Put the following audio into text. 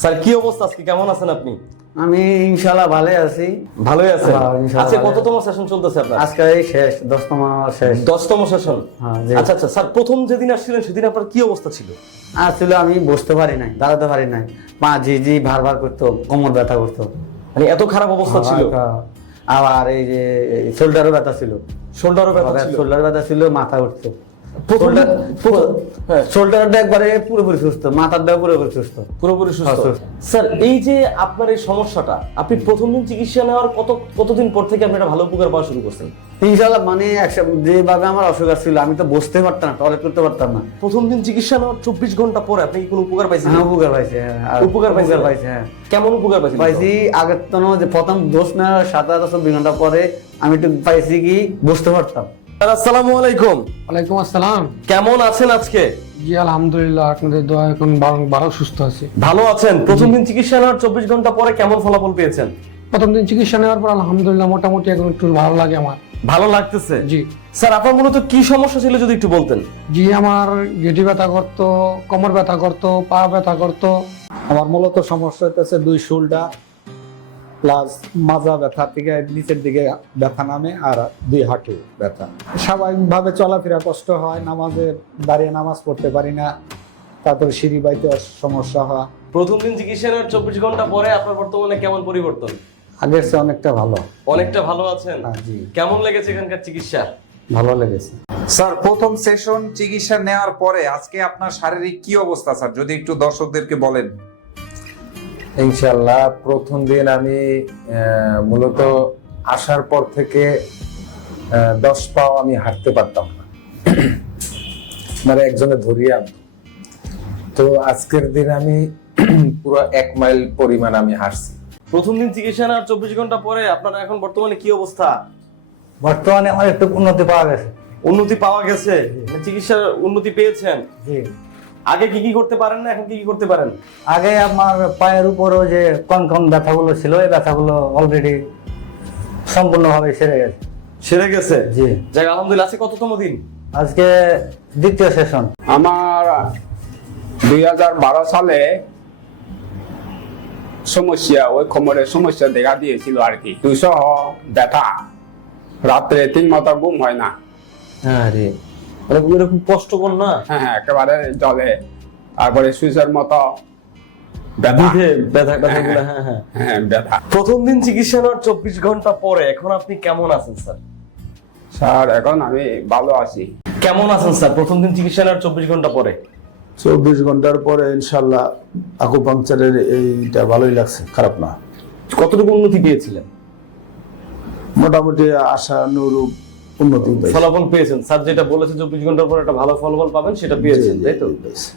Sir কি অবস্থা, আজকে কেমন আছেন আপনি? আমি ইনশাআল্লাহ ভালোই আছি। ভালোই আছেন? হ্যাঁ, ইনশাআল্লাহ আজকে ভালোই কততম সেশন চলতেছে আপনার? আজকে এই শেষ 10তম শেষ। 10তম সেশন। হ্যাঁ, জি। আচ্ছা আচ্ছা স্যার, প্রথম যেদিন আসছিলেন সেদিন আপনার কি অবস্থা ছিল? আসলে আমি বসতে পারি নাই, দাঁড়াতে পারি নাই, পা ঝিঝি ভার করতো, কোমর ব্যথা করতো, মানে এত খারাপ অবস্থা ছিল? আবার এই যে শোল্ডারও ব্যথা ছিল, শোল্ডারও ব্যথা ছিল? শোল্ডার ব্যথা ছিল, মাথা উঠতো। হ্যাঁ। শোল্ডারটা একবারে পুরোপুরি সুস্থ, মাথাটাও পুরোপুরি সুস্থ। পুরোপুরি সুস্থ? হ্যাঁ, সুস্থ। স্যার এই যে আপনার এই সমস্যাটা, আপনি প্রথম দিন চিকিৎসা নেওয়ার কতদিন পর থেকে আপনি একটা ভালো উপকার পাওয়া শুরু করছেন? ইনশাআল্লাহ মানে যেভাবে আমার অসুখ ছিল, আমি তো বসতে পারতাম না, টয়লেট করতে পারতাম না। প্রথম দিন চিকিৎসা নেওয়ার 24 ঘন্টা পরে আপনি কি কোনো উপকার পাইছেন? হ্যাঁ, উপকার পাইছে। উপকার পাইছেন? হ্যাঁ। কেমন উপকার পাইছেন? পাইছি আগের তো যে প্রথম ডোজ নেওয়ার 7-24 ঘন্টা পরে আমি একটু পাইছি কি বসতে পারতাম। আসসালামু আলাইকুম। ওয়ালাইকুম আসসালাম। কেমন আছেন আজকে? জি আলহামদুলিল্লাহ, আপনাদের দোয়া এখন ভালো সুস্থ আছি। ভালো আছেন? প্রথম দিন চিকিৎসা নেওয়ার 24 ঘন্টা পরে কেমন ফলাফল পেয়েছেন? প্রথম দিন চিকিৎসা নেওয়ার পর আলহামদুলিল্লাহ মোটামুটি এখন একটু ভালো লাগে আমার। ভালো লাগতেছে? জি স্যার আপনার মূলত কি সমস্যা ছিল যদি একটু বলতেন? জি, আমার গেঁটি ব্যথা করতো, কোমর ব্যথা করতো, পা ব্যথা করতো। আমার মূলত সমস্যা হইতেছে 2 শোল্ডার প্লাস মাজা ব্যথা থেকে নিচের দিকে ব্যথা নামে, আর 2 হাঁটু ব্যথা। স্বাভাবিকভাবে চলাফেরা কষ্ট হয়, নামাজে দাঁড়িয়ে নামাজ পড়তে পারি না, তারপরে সিঁড়ি বাইতে সমস্যা হয়। প্রথম দিন চিকিৎসা নেওয়ার 24 ঘন্টা পরে আপনার বর্তমানে কেমন পরিবর্তন? আগের চেয়ে অনেকটা ভালো। অনেকটা ভালো আছেন? হ্যাঁ, জি। কেমন লেগেছে এখানকার চিকিৎসা? ভালো লেগেছে। স্যার প্রথম সেশন চিকিৎসা নেওয়ার পরে আজকে আপনার শারীরিক কি অবস্থা স্যার, যদি একটু দর্শকদেরকে বলেন। ইনশাল্লাহ প্রথম দিন আমি মূলত আসার পর থেকে 10 পাও আমি হাঁটতে পারতাম না, মানে একজনে ধরিয়ে আনতো। তো আজকের দিন আমি পুরো 1 মাইল পরিমাণ আমি হাঁটছি। প্রথম দিন চিকিৎসা নেওয়ার 24 ঘন্টা পরে আপনার এখন বর্তমানে কি অবস্থা? বর্তমানে আমার একটু উন্নতি পাওয়া গেছে। উন্নতি পাওয়া গেছে? মানে চিকিৎসার উন্নতি পেয়েছেন? জি। আগে কি কি করতে পারেন না, এখন কি কি করতে পারেন? আগে আমার পায়ের উপরও যে কন ব্যথাগুলো ছিল, এই ব্যথাগুলো অলরেডি সম্পূর্ণভাবে সেরে গেছে। সেরে গেছে? জি। যাক আলহামদুলিল্লাহ। আজকে কততম দিন? আজকে দ্বিতীয় সেশন। আমার 2012 সালে সমস্যা, ওই কোমরের সমস্যা দেখা দিয়েছিল আর কি। 200 ব্যথা, রাত্রে 3 মাথা ঘুম হয় না। হ্যাঁ রে, এরকম কষ্টকর না? হ্যাঁ, একেবারে জলে, তারপরে সুইচের মতো ব্যথা। ব্যথাগুলো, হ্যাঁ হ্যাঁ হ্যাঁ, ব্যথা। প্রথম দিন চিকিৎসা নেওয়ার 24 ঘন্টা পরে এখন আপনি কেমন আছেন স্যার? স্যার এখন আমি ভালো আছি। কেমন আছেন স্যার প্রথম দিন চিকিৎসা নেওয়ার 24 ঘন্টা পরে? 24 ঘন্টার পরে ইনশাআল্লাহ আকুপাংচারের এইটা ভালোই লাগছে, খারাপ না। কতটুকু উন্নতি পেয়েছিলেন? মোটামুটি আশানুরূপ উন্নতি পেয়েছি। ফলাফল পেয়েছেন? স্যার যেটা বলেছে 24 ঘন্টার পরে একটা ভালো ফলাফল পাবেন, সেটা পেয়েছেন, তাই তো? পেয়েছি।